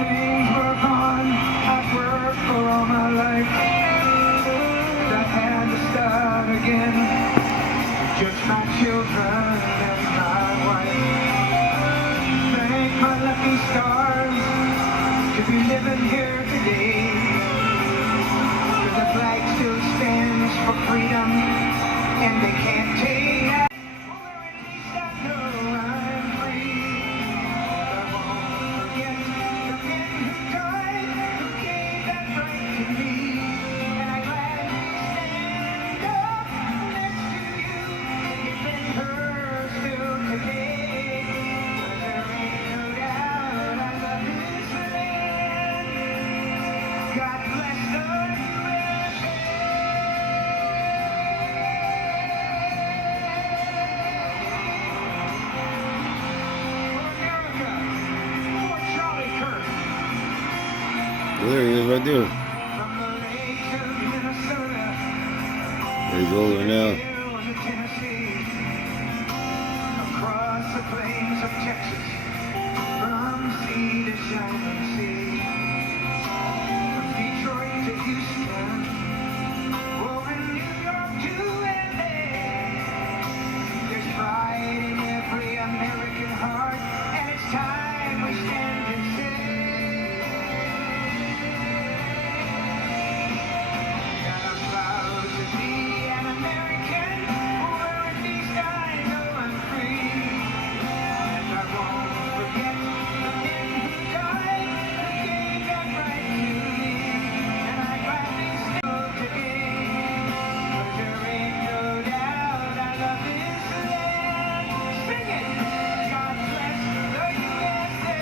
things were gone. I've worked for all my life, and I had to start again. Just my children and my wife. Thank my lucky stars to be living here today. 'Cause the flag still stands for freedom, and they can't take that. Well, at least I know I'm free. I won't forget the men who died, who gave that right to me. And I gladly stand up next to you and defend her still today. 'Cause there ain't no doubt I love this land. God bless the USA. America, for Charlie Kirk. There he is right there. From the lakes of Minnesota, He's over now. hills of Tennessee, across the plains of Texas, from sea to shining sea, from Detroit to Houston, oh, and New York to LA. There's pride in every American heart, and it's time we stand and say, that I'm proud to be an American, where at least I know I'm free. And I won't forget the men who died, who gave that right to me. And I gladly still today, 'cause there ain't no doubt I love this land. Sing it! God bless the USA.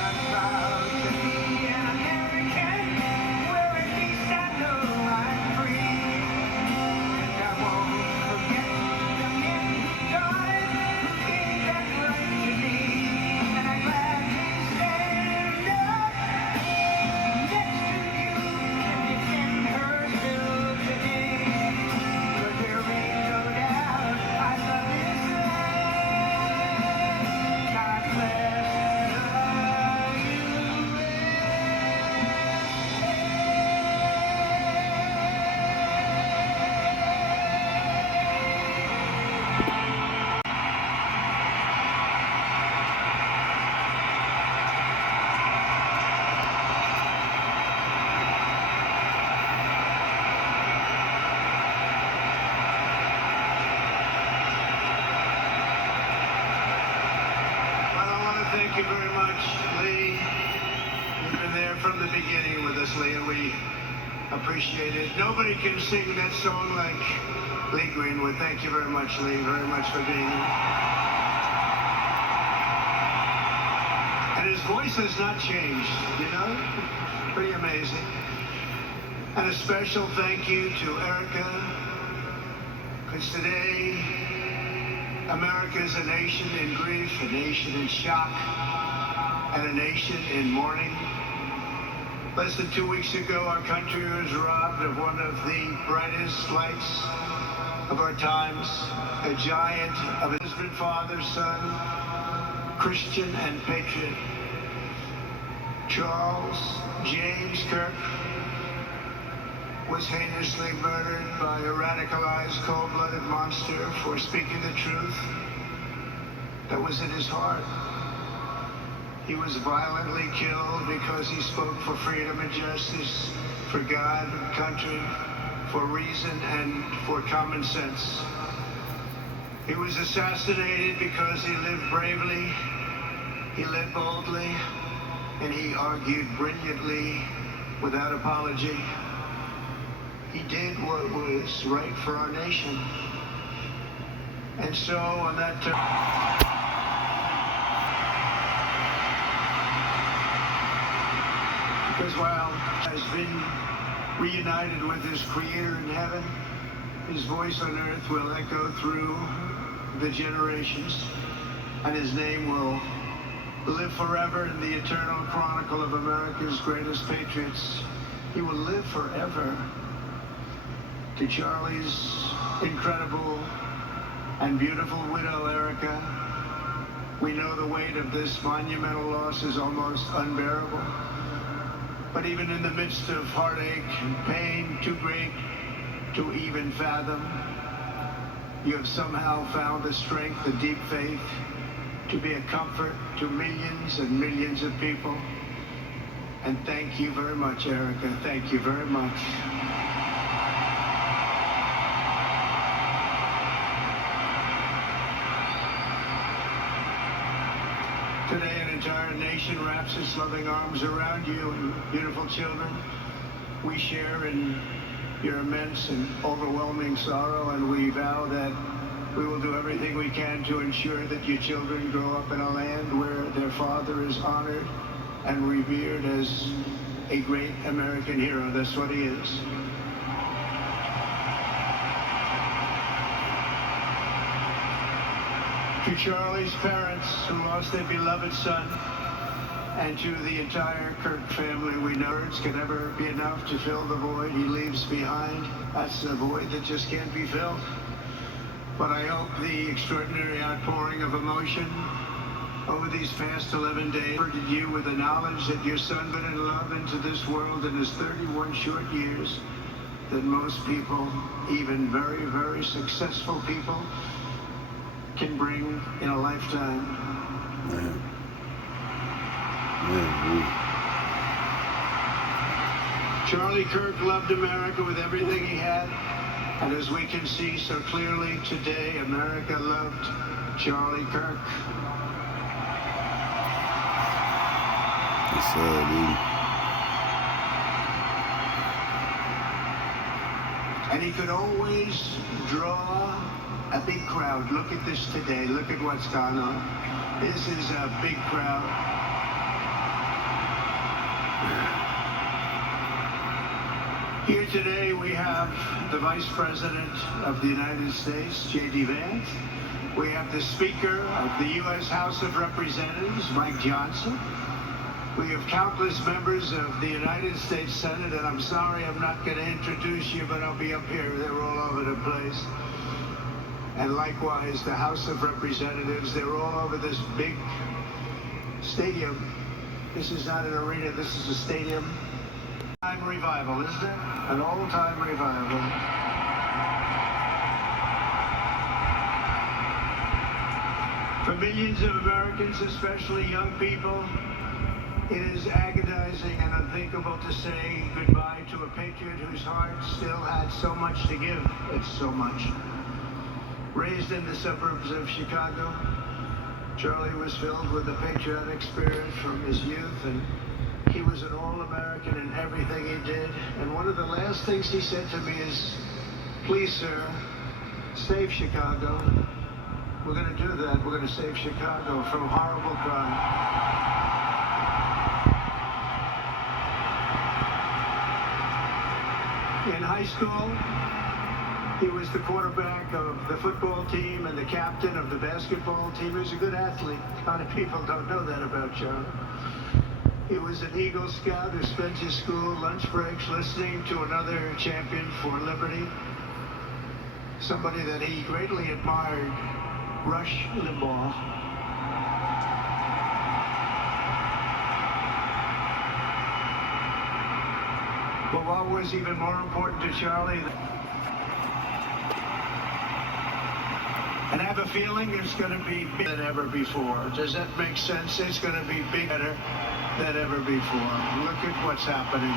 I'm proud to be an American, where at least I know I'm free. And I won't forget the men who died, who gave that right to me. And I gladly stand up next to you and defend her still today. 'Cause there ain't no doubt I love this land. God bless the Well, I want to thank you very much, Lee. You've been there from the beginning with us, Lee, and we appreciate it. Nobody can sing that song like Lee Greenwood. Thank you very much, Lee, very much for being here. And his voice has not changed, you know? Pretty amazing. And a special thank you to Erica, because today America is a nation in grief, a nation in shock, and a nation in mourning. Less than 2 weeks ago, our country was robbed of one of the brightest lights of our times, a giant of a husband, father, son, Christian and patriot. Charles James Kirk was heinously murdered by a radicalized, cold-blooded monster for speaking the truth that was in his heart. He was violently killed because he spoke for freedom and justice, for God and country, for reason and for common sense. He was assassinated because he lived bravely, he lived boldly, and he argued brilliantly without apology. He did what was right for our nation. And so on that because while he has been reunited with his creator in heaven, his voice on earth will echo through the generations, and his name will live forever in the eternal chronicle of America's greatest patriots. He will live forever. To Charlie's incredible and beautiful widow Erica. We know the weight of this monumental loss is almost unbearable. But even in the midst of heartache and pain too great to even fathom, you have somehow found the strength, the deep faith, to be a comfort to millions and millions of people. And thank you very much, Erica. Thank you very much. Today, an entire nation wraps its loving arms around you and beautiful children. We share in your immense and overwhelming sorrow, and we vow that we will do everything we can to ensure that your children grow up in a land where their father is honored and revered as a great American hero. That's what he is. To Charlie's parents who lost their beloved son, and to the entire Kirk family, we know words can never be enough to fill the void he leaves behind. That's a void that just can't be filled. But I hope the extraordinary outpouring of emotion over these past 11 days comforted you with the knowledge that your son went in love into this world in his 31 short years, that most people, even very, very successful people, can bring in a lifetime. Charlie Kirk loved America with everything he had, and as we can see so clearly today, America loved Charlie Kirk. It's sad, dude. And he could always draw a big crowd. Look at this today. Look at what's gone on. This is a big crowd. Here today we have the Vice President of the United States, J.D. Vance. We have the Speaker of the U.S. House of Representatives, Mike Johnson. We have countless members of the United States Senate, and I'm sorry I'm not going to introduce you, but I'll be up here. They're all over the place. And likewise, the House of Representatives, they're all over this big stadium. This is not an arena, this is a stadium. Time revival, isn't it? An all-time revival. For millions of Americans, especially young people, it is agonizing and unthinkable to say goodbye to a patriot whose heart still had so much to give. It's so much. Raised in the suburbs of Chicago, Charlie was filled with a patriotic spirit from his youth, and he was an all-American in everything he did. And one of the last things he said to me is, "Please, sir, save Chicago." We're going to do that. We're going to save Chicago from horrible crime. In high school, he was the quarterback of the football team and the captain of the basketball team. He was a good athlete. A lot of people don't know that about Charlie. He was an Eagle Scout who spent his school lunch breaks listening to another champion for liberty. Somebody that he greatly admired, Rush Limbaugh. But what was even more important to Charlie, and I have a feeling it's going to be bigger than ever before. Does that make sense? It's going to be bigger than ever before. Look at what's happening.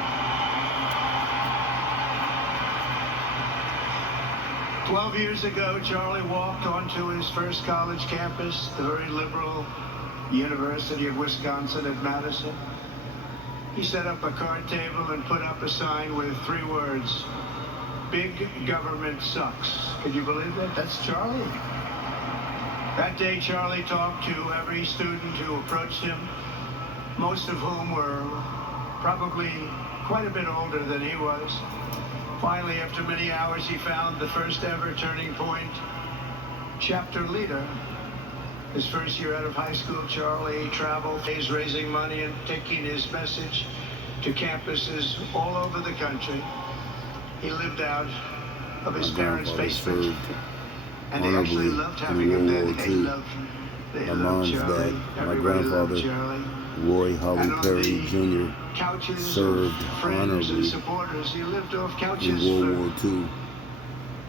12 years ago, Charlie walked onto his first college campus, the very liberal University of Wisconsin at Madison. He set up a card table and put up a sign with 3 words: "Big government sucks." Can you believe that? That's Charlie. That day, Charlie talked to every student who approached him, most of whom were probably quite a bit older than he was. Finally, after many hours, he found the first ever turning point. Chapter leader. His first year out of high school, Charlie traveled days raising money and taking his message to campuses all over the country. He lived out of his parents' basement. And they actually honorably loved having in him World there. War They II. loved My mom's Charlie. dad, my Everybody loved grandfather, Charlie. Roy Holly And on Perry the Jr., couches served of friends and honorably supporters. He lived off in couches World for War II.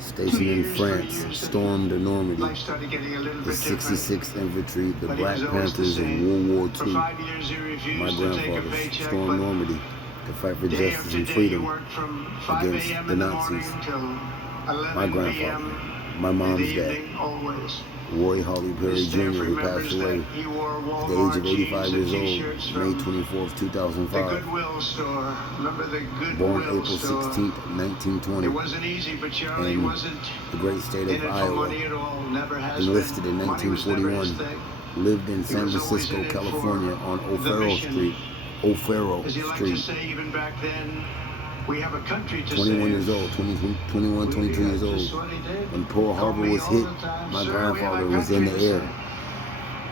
Stationed in 3 France, years. stormed Normandy. Life started getting a little The bit different. 66th Infantry, the But he Black was always the Panthers of same. World War For II. 5 years he refused My to take a grandfather paycheck, stormed but Normandy to fight for day justice after and day he freedom worked from 5 against a.m. the in the morning Nazis. till My 11 grandfather, p.m. my in the mom's dad, evening, always. Roy Holly Perry His staff Jr., who passed remembers away that he wore at the age of Walmart 85 jeans years and old, t-shirts May from 24th, the 2005. Goodwill store. Remember the Born Goodwill April store? 16th, It 1920, wasn't easy, but Charlie in wasn't the great state in of it for Iowa. money at all. Never has Enlisted been. in Money was never his 1941. thing. Lived in He San was always Francisco, in it California for on the O'Farrell mission. Street. O'Farrell As he liked to Street. say even back then, we have a country to 21 save. years old, 21, 22 years That's old. just what he did. When Pearl Called Harbor me was all hit, the time, my "Sir, we have a grandfather was in country the to air. save."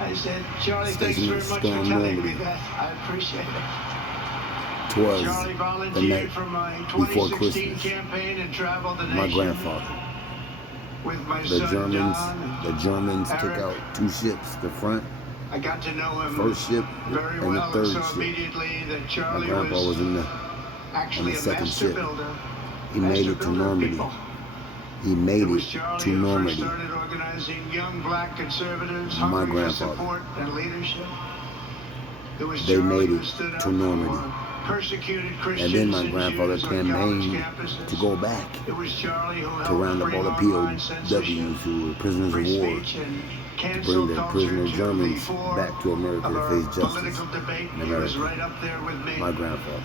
I said, Charlie, thanks Stationed very at much for Storm telling Normandy. me that. I appreciate it. Twas Charlie the volunteered night for my before 2016 Christmas. campaign and traveled the My nation grandfather. with my The son Germans John, took Eric. out 2 ships. The front, I got to know him first ship, very and the well, and third so ship. immediately that My Charlie grandpa was was in the actually a second master ship. builder. He made Master it to builder of Normandy. people. He made It was it Charlie to who first Normandy. started organizing young black conservatives My hungry for grandfather. support and leadership. It was They Charlie made who it stood to up Normandy. for persecuted Christians And then my and grandfather Jews on college campaigned campuses. to go back It was Charlie who to helped round up bring all the online POWs censorship, who were prisoners free of war, speech, and to cancel bring the culture prisoner to the Germans fore back to America of to our face justice political debate. in He was America. right up there with me. My grandfather.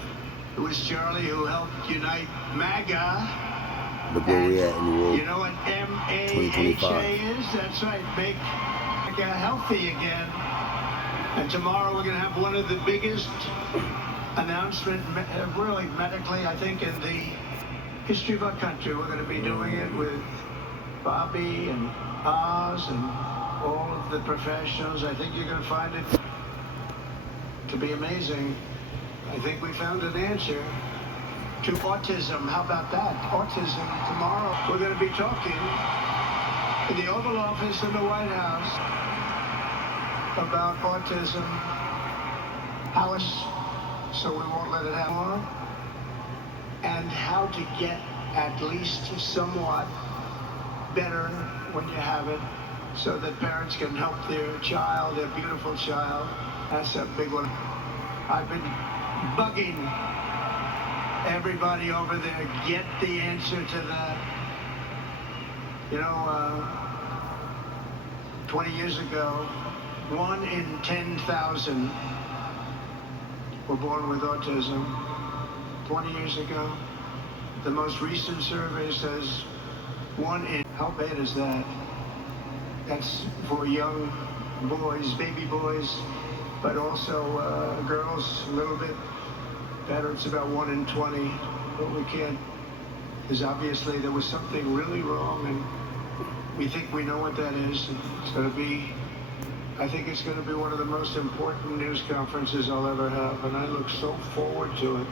It was Charlie who helped unite MAGA. Look where we're at in the world. You know what 2025. MAHA is? That's right, make MAGA healthy again. And tomorrow we're going to have one of the biggest announcements, really medically, I think, in the history of our country. We're going to be doing it with Bobby and Oz and all of the professionals. I think you're going to find it to be amazing. I think we found an answer to autism. How about that? Autism. Tomorrow we're going to be talking in the Oval Office in the White House about autism, how it's, so we won't let it happen more, and how to get at least somewhat better when you have it, so that parents can help their child, their beautiful child. That's a big one. I've been bugging everybody over there, get the answer to that. You know, 20 years ago, 1 in 10,000 were born with autism. 20 years ago. The most recent survey says 1 in, how bad is that? That's for young boys, baby boys, but also girls a little bit better. It's about 1 in 20, but we can't, because obviously there was something really wrong, and we think we know what that is. It's going to be, I think it's going to be one of the most important news conferences I'll ever have, and I look so forward to it.